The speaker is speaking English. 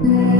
Mm-hmm.